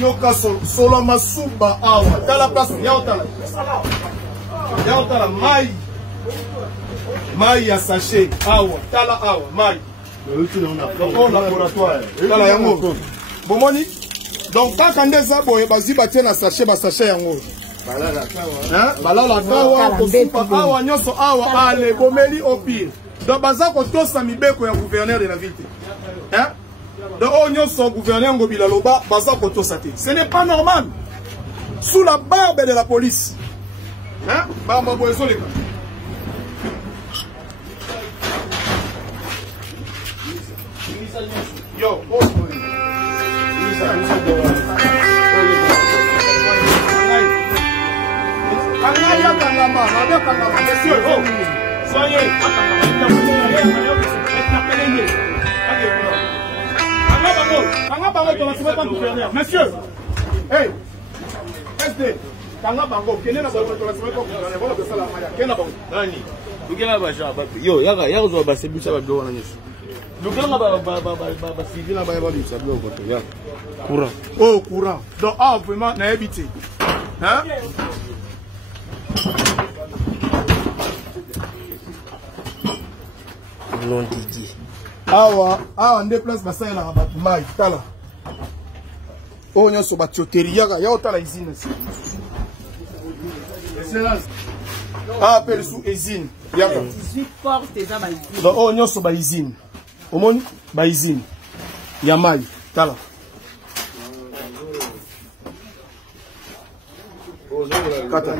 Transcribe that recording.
yoka solo masuba awa tala place yaotala mai ya sachet awa tala awa mai au laboratoire tala yango bomoni donc kaka nde eza boye bazwi batie na sachet basachet yango balala awa kosupa awa nyonso awa ale bomeli au pire donc baza kotosa mibeko ya gouverneur de la ville te donc oyo nyonso gouverneur Ngobila loba baza kotosa te. Ce n'est pas normal. Sous la barbe de la police. Bamba boyezo leka. Yo, monsieur, hey, SD, Tanga Bango, quel est la bonne yo, courant. Oh, courant. Donc, ah, vraiment, n'a habité. Hein? Non, Didier. Awa, on déplace bassin na rabatu mai, tala. Oh, nyonso batioterie yaka, ya otala usine. Excellence. Ah, appelle sous usine. Yaka. 18 portes eza ba usine. Donc, oh, nyonso ba usine. Omoni ba usine. Ya mai, tala. Kata.